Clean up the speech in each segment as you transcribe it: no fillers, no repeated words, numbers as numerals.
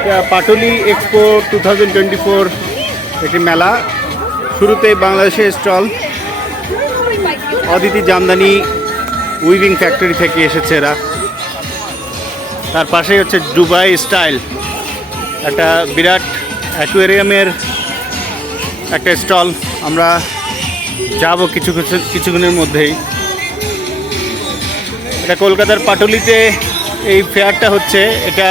এটা পাটুলি এক্সপো 2024 একটি মেলা। শুরুতে বাংলাদেশের stall Aditi Jamdani weaving factory থেকে এসেছে এরা। তার পাশেই হচ্ছে দুবাই স্টাইল, একটা বিরাট অ্যাকুয়ারিয়ামের একটা স্টল। আমরা যাব কিছুক্ষণের মধ্যেই। এটা কলকাতার পাটুলিতে এই ফেয়ারটা হচ্ছে, এটা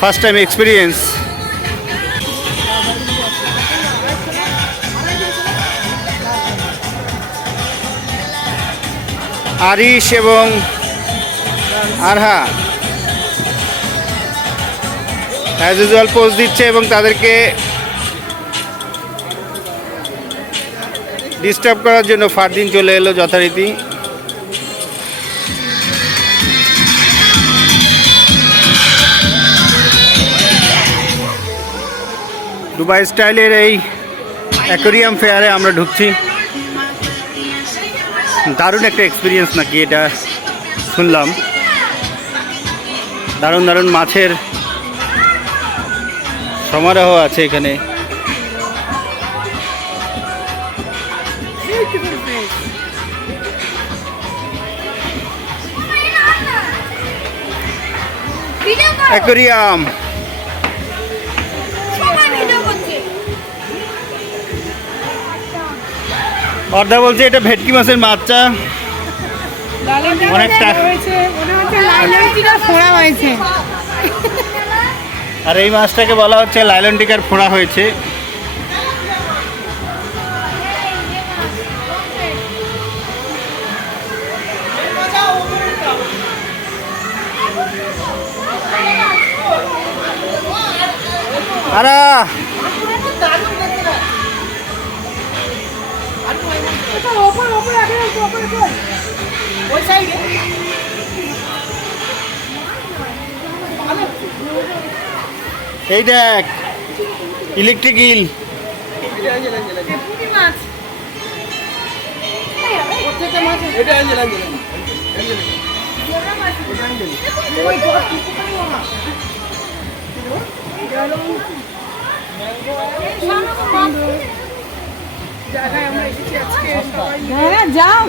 ফার্স্ট টাইম এক্সপিরিয়েন্স। আরিশ এবং আরহা অ্যাজ ইউজুয়াল পোজ দিচ্ছে এবং তাদেরকে ডিস্টার্ব করার জন্য ফারদিন চলে এলো যথারীতি। দুবাই স্টাইলের এই অ্যাকোয়ারিয়াম ফেয়ারে আমরা ঢুকছি। দারুণ একটা এক্সপিরিয়েন্স নাকি এটা শুনলাম। দারুণ দারুণ মাছের সমারোহ আছে এখানে। অ্যাকোয়ারিয়াম অর্ধা বলছে এটা ভেটকি মাছের বাচ্চা, অনেকটা। আর এই মাছটাকে বলা হচ্ছে লাইলন টিকার ফোড়া হয়েছে। আরা এই দেখ ইলেকট্রিক ইল। যাও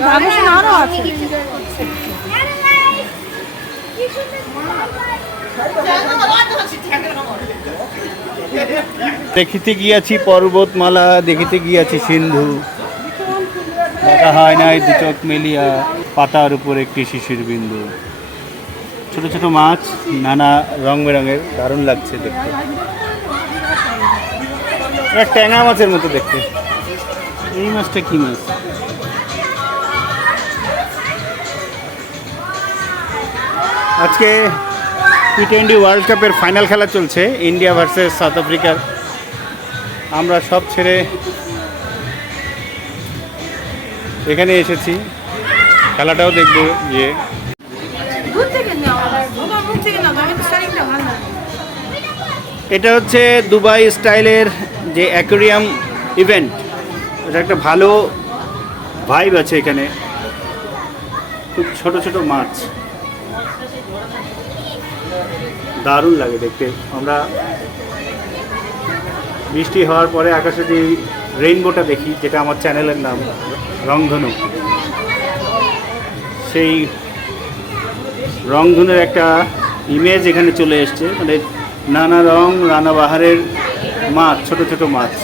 আরো আছে। দেখিতে গিয়াছি পর্বতমালা, দেখিতে গিয়াছি সিন্ধু, দেখা হয় নাই দু চোখ মেলিয়া, পাতার উপর একটি শিশির বিন্দু। ছোট ছোট মাছ, নানা রং বেরঙের, দারুণ লাগছে দেখতে। ট্যাংরা মাছের মতো দেখতে। এই মাছটা কি মাছ? আজকে টি-20 ওয়ার্ল্ড কাপের ফাইনাল খেলা চলছে, ইন্ডিয়া ভার্সেস সাউথ আফ্রিকার। আমরা সব ছেড়ে এখানে এসেছি, খেলাটাও দেখবো গিয়ে। এটা হচ্ছে দুবাই স্টাইলের যে অ্যাকোয়ারিয়াম ইভেন্ট, এটা একটা ভালো ভাইব আছে এখানে। খুব ছোট ছোট মাছ, দারুণ লাগে দেখতে। আমরা বৃষ্টি হওয়ার পরে আকাশে যে রেইনবোটা দেখি, যেটা আমার চ্যানেলের নাম রংধনু, সেই রংধনুর একটা ইমেজ এখানে চলে এসছে। মানে নানা রং, নানা বাহারের মাছ, ছোট ছোট মাছ।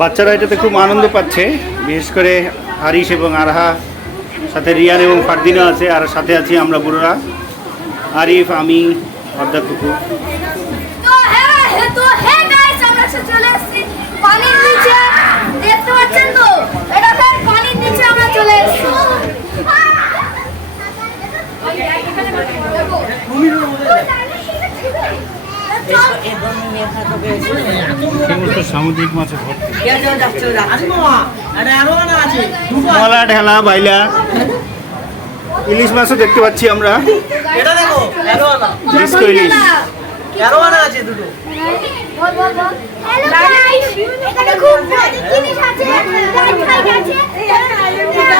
বাচ্চারা এটাতে খুব আনন্দ পাচ্ছে, বিশেষ করে আরিশ এবং আরহা, সাথে রিয়ান এবং ফারদিনও আছে, আর সাথে আছি আমরা বুড়োরা, আরিফ, আমি, অর্ধা কুকু। সামুদ্রিক মাছে মলা, ঢেলা, বাইলা, ইলিশ মাছও দেখতে পাচ্ছি আমরা। এটা দেখো, ইলিশ। হ্যালো গাইস, এখানে খুব মজার জিনিস আছে। লাইট ফাইট আছে। এই একটা আইল্যান্ড দিকা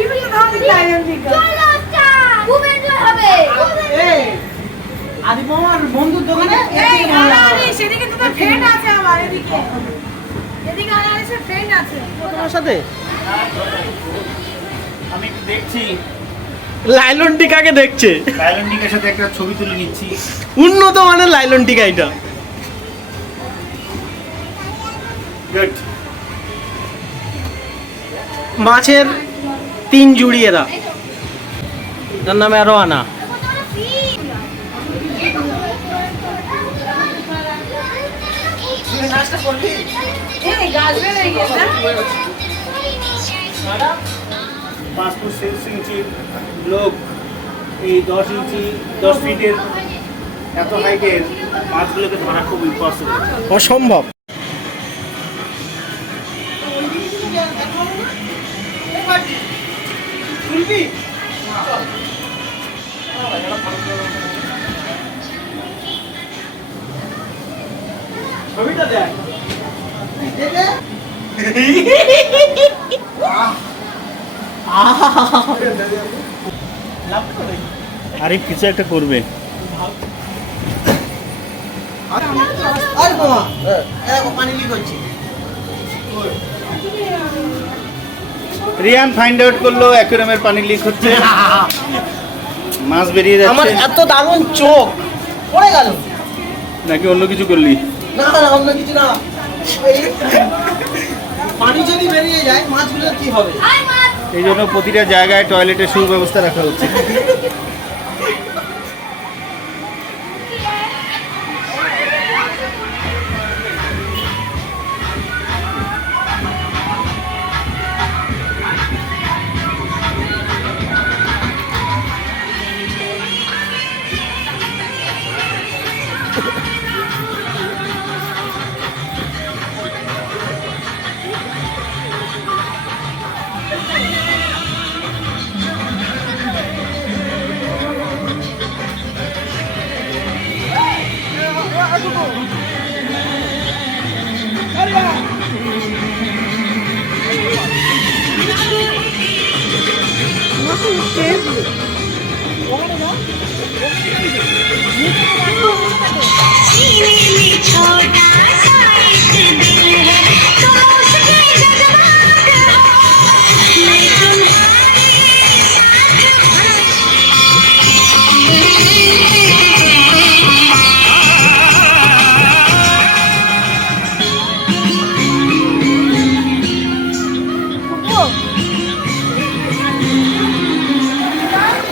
বিভিন্ন ধরনের আইল্যান্ড দিকা চলো টা খুব এনজয় হবে। এই আদি মামার বন্ধুর দোকানে এই আরে সেদিকে তো তোর ফ্রেন্ড আছে আমার এদিকে এদিকে আরে সে ফ্রেন্ড আছে তোমার সাথে আমি একটু দেখছি লাইলন টিকাকে দেখছে। লাইলন টিকার সাথে একটা ছবি তুলে নিচ্ছি। উন্নত মানের লাইলন টিকা এটা। গুড। মাছের 3 জুড়ি এরা, তার নামে আরো আনা। এই গাছ বের হয়ে গেছে 5 ফুট 6 ইঞ্চির লোক এই 10 ইঞ্চি 10 ফিটের এত হাইটের মাছগুলোকে ধরা খুব ইম্পসিবল। অসম্ভব। ছবিটা দেখ। আরে কিছু একটা করবে। আর মামা এরকম পানি লিক হচ্ছে। রিয়ান ফাইন্ড আউট করলো অ্যাকুয়ারিয়ামের পানি লিক হচ্ছে, মাছ বেরিয়ে আমার যাচ্ছে। এত দারুণ চোখ পড়ে গেল। নাকি অন্য কিছু করলি? না না অন্য কিছু না, এই পানি যদি বেরিয়ে যায় মাছগুলো কি হবে? হাই মাছ। এই জন্য প্রতিটা জায়গায় টয়লেটের সুব্যবস্থা রাখা হচ্ছে।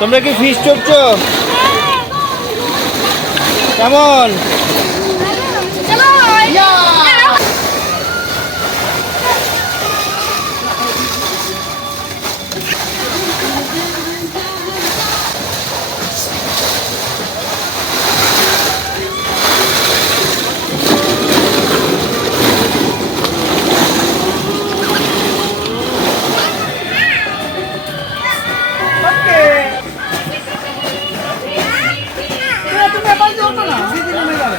তোমরা কি ফিশ চড়ছো? কেমন? তুমি এবার যাও তো না দিদি নেমে যাবে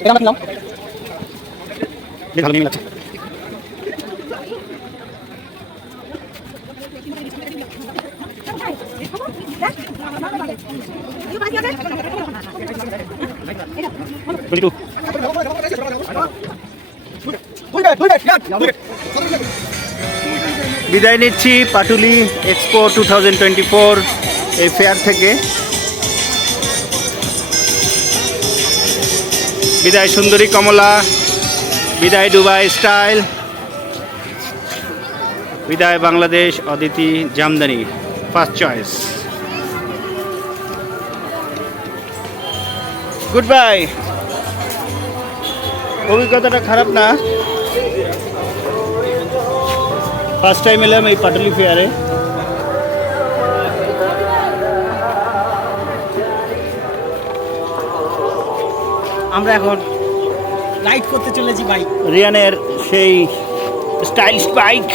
এটা আমরা নিলাম। বেশ ভালো নিয়ে লাগছে। বিদায় নিচ্ছি পাটুলি এক্সপো 2024 এই ফেয়ার থেকে। বিদায় সুন্দরী কমলা, বিদায় দুবাই স্টাইল, বিদায় Bangladesh Aditi Jamdani first choice. Good bye. অভিজ্ঞতাটা খারাপ না, ফার্স্ট টাইম এলাম এই পাটুলি ফেয়ারে। আমরা এখন রাইড করতে চলেছি বাইক। রিয়ানের সেই স্টাইলিশ বাইক